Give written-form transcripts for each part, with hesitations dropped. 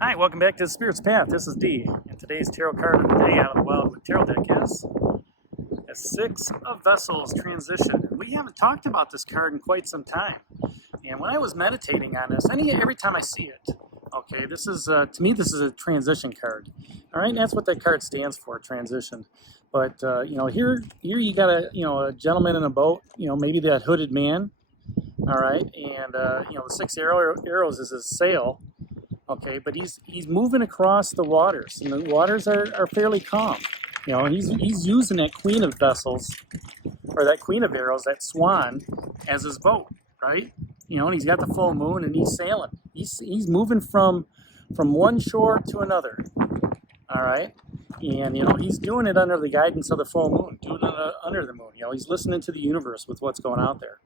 Hi, welcome back to the Spirit's Path. This is Dee, and today's tarot card of the day out of the Wildwood Tarot deck is a Six of Vessels transition. We haven't talked about this card in quite some time, and when I was meditating on this, every time I see it, okay, this is to me this is a transition card. All right, and that's what that card stands for, transition. But here you got a gentleman in a boat, maybe that hooded man. All right, and the six arrows is his sail. Okay, but he's moving across the waters, and the waters are fairly calm. And he's using that Queen of Vessels, or that Queen of Arrows, that swan, as his boat, right? And he's got the full moon, and he's sailing. He's moving from one shore to another. All right, and he's doing it under the guidance of the full moon, doing it under the moon. He's listening to the universe with what's going out there.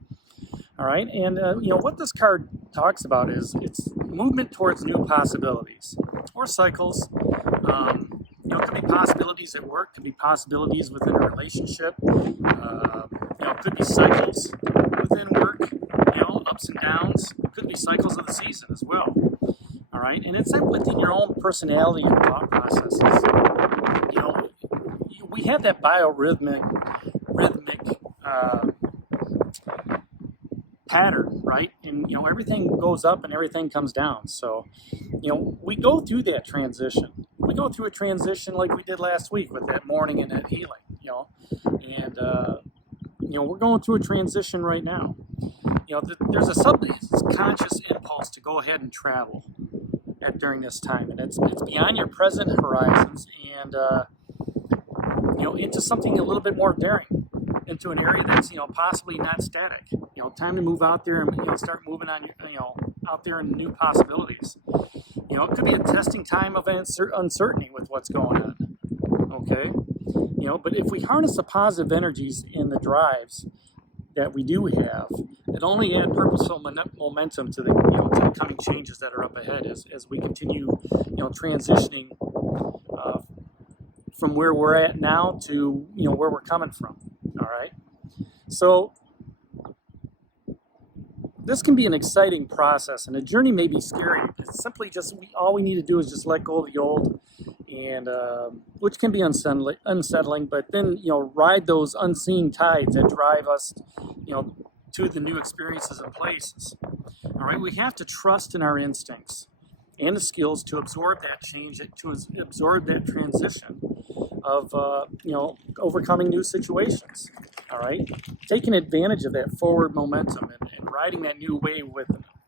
All right, and what this card talks about is it's movement towards new possibilities or cycles. It could be possibilities at work, could be possibilities within a relationship. Could be cycles within work. Ups and downs. Could be cycles of the season as well. All right, and it's within your own personality and thought processes. We have that biorhythmic pattern, right? And everything goes up and everything comes down. So we go through that transition. We go through a transition like we did last week with that mourning and that healing. And we're going through a transition right now. There's a subconscious impulse to go ahead and travel during this time, and it's beyond your present horizons, and into something a little bit more daring, into an area that's possibly not static. Time to move out there and start moving on out there in new possibilities. It could be a testing time of uncertainty with what's going on. Okay, but if we harness the positive energies and the drives that we do have, it only add purposeful momentum to the coming changes that are up ahead as we continue transitioning from where we're at now to where we're coming from. All right, so this can be an exciting process, and the journey may be scary. It's simply just all we need to do is just let go of the old, and which can be unsettling. But then ride those unseen tides that drive us, to the new experiences and places. All right, we have to trust in our instincts and the skills to absorb that change, to absorb that transition of overcoming new situations. All right, taking advantage of that forward momentum and riding that new wave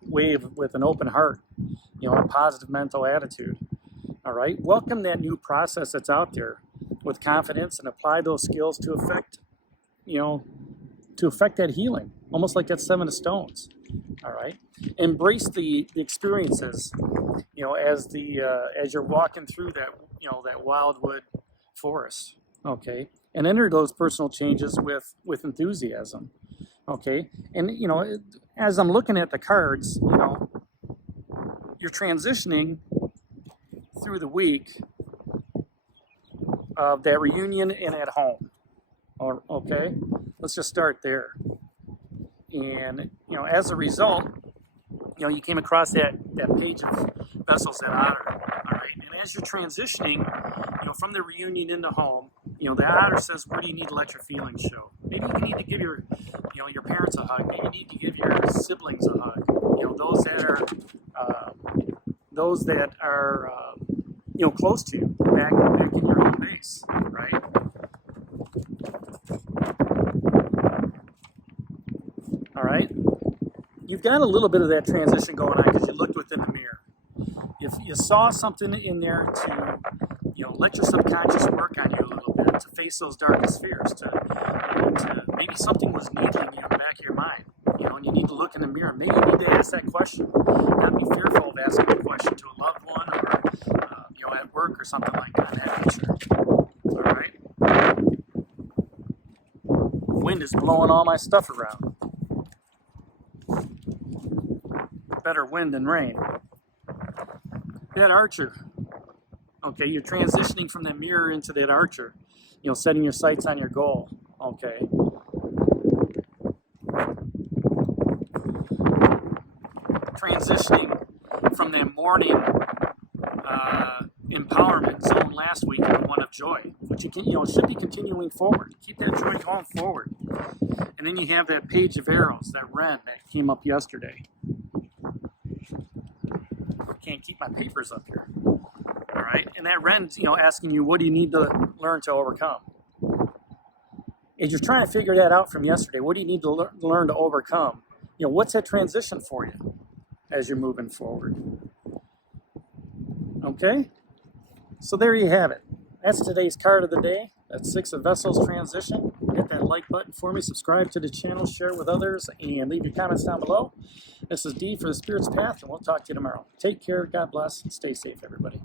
with an open heart, a positive mental attitude. All right, welcome that new process that's out there with confidence and apply those skills to affect that healing, almost like that Seven of Stones. All right, embrace the experiences, as you're walking through that wildwood forest. Okay, and enter those personal changes with enthusiasm. Okay, and as I'm looking at the cards, you're transitioning through the week of that reunion and at home. Okay, let's just start there. And as a result, you came across that page of Vessels, that otter. All right, and as you're transitioning, from the reunion into home, the otter says, where do you need to let your feelings show? Maybe you need to give your parents a hug. Maybe you need to give your siblings a hug. Those that are close to you, back in your home base, right? All right, you've got a little bit of that transition going on because you looked within the mirror. If you saw something in there to let your subconscious work on you a little bit, to face those darkest fears, to maybe something was needling you in the back of your mind, and you need to look in the mirror. Maybe you need to ask that question. Not be fearful of asking a question to a loved one or at work or something like that. All right. Wind is blowing all my stuff around. Better wind than rain. That archer. Okay, you're transitioning from that mirror into that archer. Setting your sights on your goal. Okay. Transitioning from that mourning joy, but you can, it should be continuing forward. Keep that joy going forward. And then you have that page of arrows, that wren that came up yesterday. I can't keep my papers up here. All right, and that wren's, asking you, what do you need to learn to overcome? As you're trying to figure that out from yesterday, what do you need to learn to overcome? What's that transition for you as you're moving forward? Okay, so there you have it. That's today's card of the day. That's 6 of Vessels transition. Hit that like button for me, subscribe to the channel, share with others, and leave your comments down below. This is D for the Spirit's Path, and we'll talk to you tomorrow. Take care, God bless, and stay safe, everybody.